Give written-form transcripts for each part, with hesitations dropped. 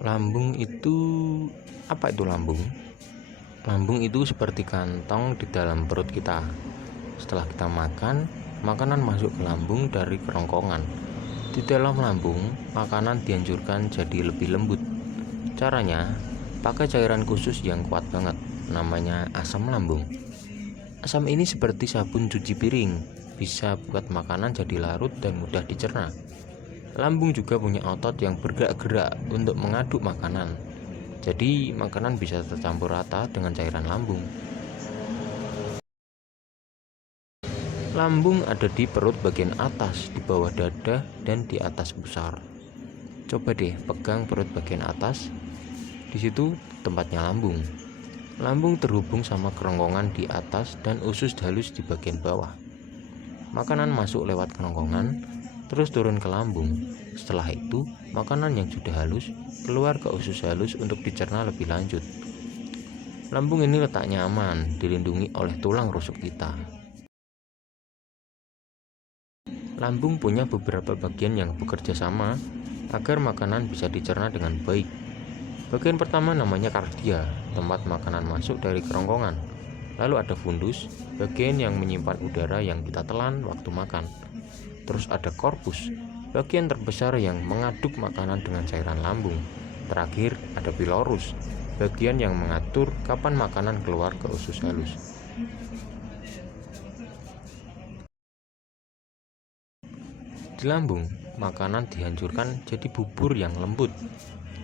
Lambung itu apa itu lambung? Lambung itu seperti kantong di dalam perut kita. Setelah kita makan, makanan masuk ke lambung dari kerongkongan. Di dalam lambung, makanan dianjurkan jadi lebih lembut. Caranya, pakai cairan khusus yang kuat banget, namanya asam lambung. Asam ini seperti sabun cuci piring, bisa buat makanan jadi larut dan mudah dicerna. Lambung juga punya otot yang bergerak-gerak untuk mengaduk makanan. Jadi makanan bisa tercampur rata dengan cairan lambung. Lambung ada di perut bagian atas, di bawah dada, dan di atas pusar. Coba deh pegang perut bagian atas. Di situ tempatnya lambung. Lambung terhubung sama kerongkongan di atas dan usus halus di bagian bawah. Makanan masuk lewat kerongkongan, terus turun ke lambung. Setelah itu, makanan yang sudah halus keluar ke usus halus untuk dicerna lebih lanjut. Lambung ini letaknya aman, dilindungi oleh tulang rusuk kita. Lambung punya beberapa bagian yang bekerja sama agar makanan bisa dicerna dengan baik. Bagian pertama namanya kardia, tempat makanan masuk dari kerongkongan. Lalu ada fundus, bagian yang menyimpan udara yang kita telan waktu makan. Terus ada korpus, bagian terbesar yang mengaduk makanan dengan cairan lambung. Terakhir ada pilorus, bagian yang mengatur kapan makanan keluar ke usus halus. Di lambung, makanan dihancurkan jadi bubur yang lembut.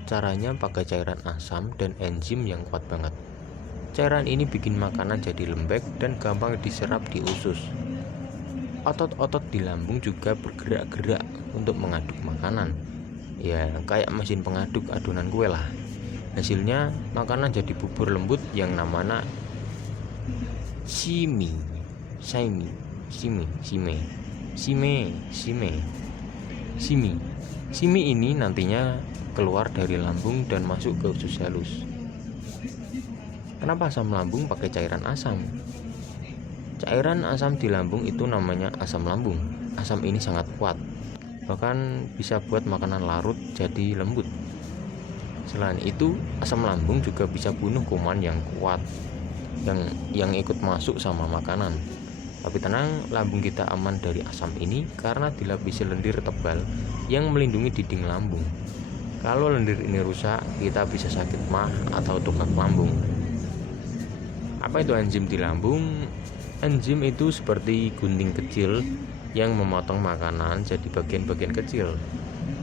Caranya pakai cairan asam dan enzim yang kuat banget. Cairan ini bikin makanan jadi lembek dan gampang diserap di usus. Otot-otot di lambung juga bergerak-gerak untuk mengaduk makanan. Ya, kayak mesin pengaduk adonan kue lah. Hasilnya, makanan jadi bubur lembut yang namanya simi. Simi ini nantinya keluar dari lambung dan masuk ke usus halus. Kenapa asam lambung pakai cairan asam? Cairan asam di lambung itu namanya asam lambung. Asam ini sangat kuat, bahkan bisa buat makanan larut jadi lembut. Selain itu, asam lambung juga bisa bunuh kuman yang kuat yang ikut masuk sama makanan. Tapi tenang, lambung kita aman dari asam ini karena dilapisi lendir tebal yang melindungi dinding lambung. Kalau lendir ini rusak, kita bisa sakit mah atau tukak lambung. Apa itu enzim di lambung? Enzim itu seperti gunting kecil yang memotong makanan jadi bagian-bagian kecil.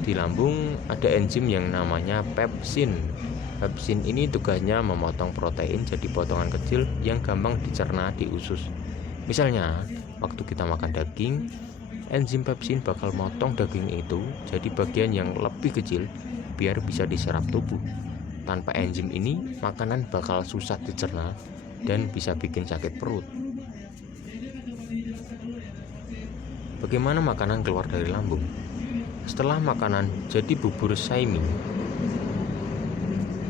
Di lambung ada enzim yang namanya pepsin. Pepsin ini tugasnya memotong protein jadi potongan kecil yang gampang dicerna di usus. Misalnya, waktu kita makan daging, enzim pepsin bakal motong daging itu jadi bagian yang lebih kecil biar bisa diserap tubuh. Tanpa enzim ini, makanan bakal susah dicerna dan bisa bikin sakit perut. Bagaimana makanan keluar dari lambung? Setelah makanan jadi bubur saimi,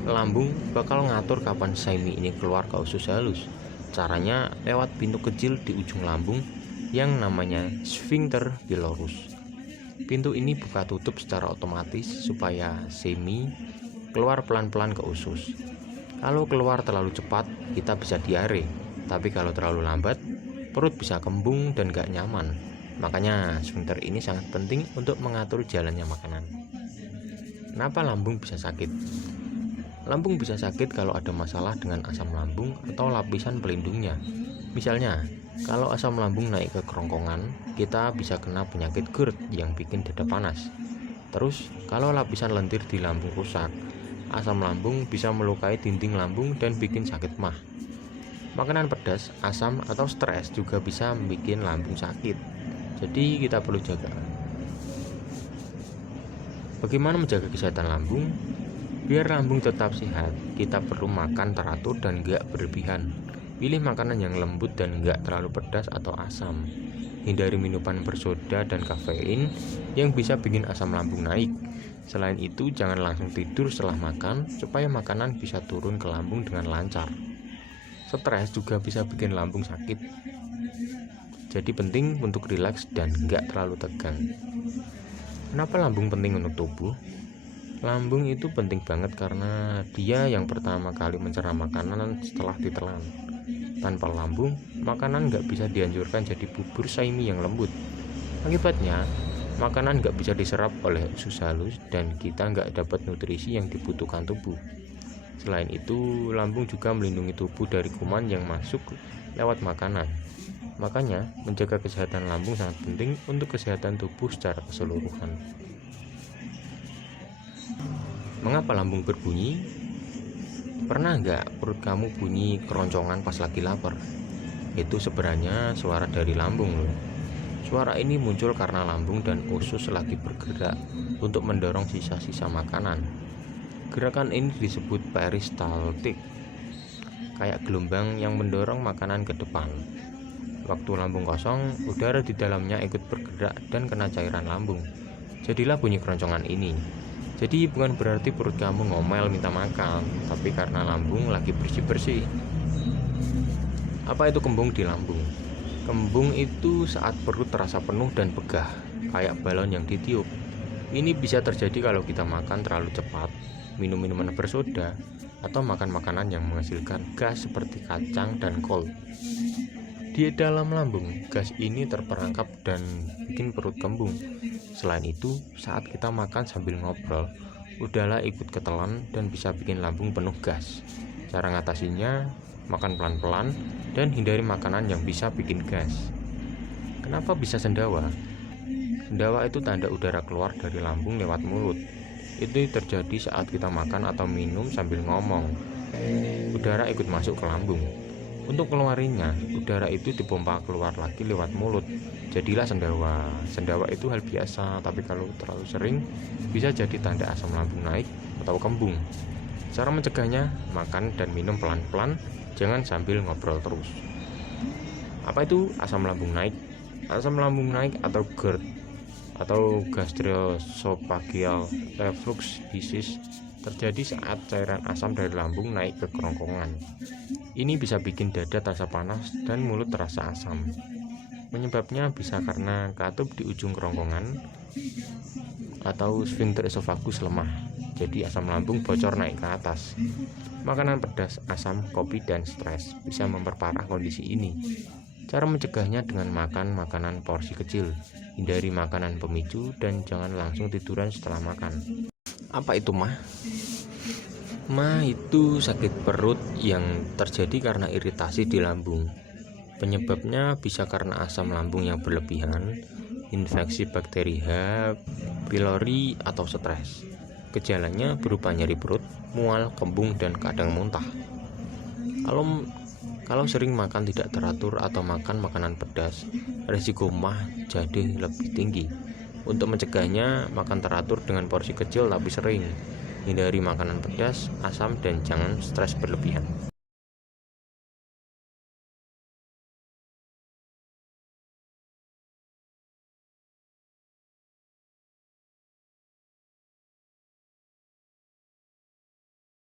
lambung bakal ngatur kapan saimi ini keluar ke usus halus. Caranya lewat pintu kecil di ujung lambung yang namanya sphincter pilorus. Pintu ini buka tutup secara otomatis supaya saimi keluar pelan-pelan ke usus. Kalau keluar terlalu cepat, kita bisa diare. Tapi kalau terlalu lambat, perut bisa kembung dan gak nyaman. Makanya sphincter ini sangat penting untuk mengatur jalannya makanan. Kenapa lambung bisa sakit? Lambung bisa sakit kalau ada masalah dengan asam lambung atau lapisan pelindungnya. Misalnya, kalau asam lambung naik ke kerongkongan, kita bisa kena penyakit GERD yang bikin dada panas. Terus, kalau lapisan lendir di lambung rusak, asam lambung bisa melukai dinding lambung dan bikin sakit mah. Makanan pedas, asam, atau stres juga bisa bikin lambung sakit. Jadi kita perlu jaga. Bagaimana menjaga kesehatan lambung? Biar lambung tetap sehat, kita perlu makan teratur dan gak berlebihan. Pilih makanan yang lembut dan gak terlalu pedas atau asam. Hindari minuman bersoda dan kafein yang bisa bikin asam lambung naik. Selain itu, jangan langsung tidur setelah makan supaya makanan bisa turun ke lambung dengan lancar. Stres juga bisa bikin lambung sakit. Jadi penting untuk rileks dan gak terlalu tegang. Kenapa lambung penting untuk tubuh? Lambung itu penting banget karena dia yang pertama kali mencerna makanan setelah ditelan. Tanpa lambung, makanan nggak bisa dianjurkan jadi bubur saimi yang lembut. Akibatnya, makanan nggak bisa diserap oleh usus halus dan kita nggak dapat nutrisi yang dibutuhkan tubuh. Selain itu, lambung juga melindungi tubuh dari kuman yang masuk lewat makanan. Makanya, menjaga kesehatan lambung sangat penting untuk kesehatan tubuh secara keseluruhan. Mengapa lambung berbunyi? Pernah nggak perut kamu bunyi keroncongan pas lagi lapar? Itu sebenarnya suara dari lambung loh. Suara ini muncul karena lambung dan usus lagi bergerak untuk mendorong sisa-sisa makanan. Gerakan ini disebut peristaltik, kayak gelombang yang mendorong makanan ke depan. Waktu lambung kosong, udara di dalamnya ikut bergerak dan kena cairan lambung. Jadilah bunyi keroncongan ini. Jadi bukan berarti perut kamu ngomel minta makan, tapi karena lambung lagi bersih-bersih. Apa itu kembung di lambung? Kembung itu saat perut terasa penuh dan begah, kayak balon yang ditiup. Ini bisa terjadi kalau kita makan terlalu cepat, minum minuman bersoda, atau makan makanan yang menghasilkan gas seperti kacang dan kol. Di dalam lambung, gas ini terperangkap dan bikin perut kembung. Selain itu, saat kita makan sambil ngobrol, udahlah ikut ketelan dan bisa bikin lambung penuh gas. Cara ngatasinya, makan pelan-pelan dan hindari makanan yang bisa bikin gas. Kenapa bisa sendawa? Sendawa itu tanda udara keluar dari lambung lewat mulut. Itu terjadi saat kita makan atau minum sambil ngomong. Udara ikut masuk ke lambung. Untuk keluarinya, udara itu dipompa keluar lagi lewat mulut. Jadilah sendawa. Sendawa itu hal biasa, tapi kalau terlalu sering bisa jadi tanda asam lambung naik atau kembung. Cara mencegahnya, makan dan minum pelan-pelan, jangan sambil ngobrol terus. Apa itu asam lambung naik? Asam lambung naik atau GERD atau gastroesophageal reflux disease terjadi saat cairan asam dari lambung naik ke kerongkongan. Ini bisa bikin dada terasa panas dan mulut terasa asam. Penyebabnya bisa karena katup di ujung kerongkongan atau sphincter esofagus lemah. Jadi asam lambung bocor naik ke atas. Makanan pedas, asam, kopi, dan stres bisa memperparah kondisi ini. Cara mencegahnya dengan makan makanan porsi kecil, hindari makanan pemicu, dan jangan langsung tiduran setelah makan. Apa itu MAH? MAH itu sakit perut yang terjadi karena iritasi di lambung. Penyebabnya bisa karena asam lambung yang berlebihan, infeksi bakteri H. pylori, atau stres. Gejalanya berupa nyeri perut, mual, kembung, dan kadang muntah. Kalau sering makan tidak teratur atau makan makanan pedas, risiko MAH jadi lebih tinggi. Untuk mencegahnya, makan teratur dengan porsi kecil tapi sering. Hindari makanan pedas, asam, dan jangan stres berlebihan.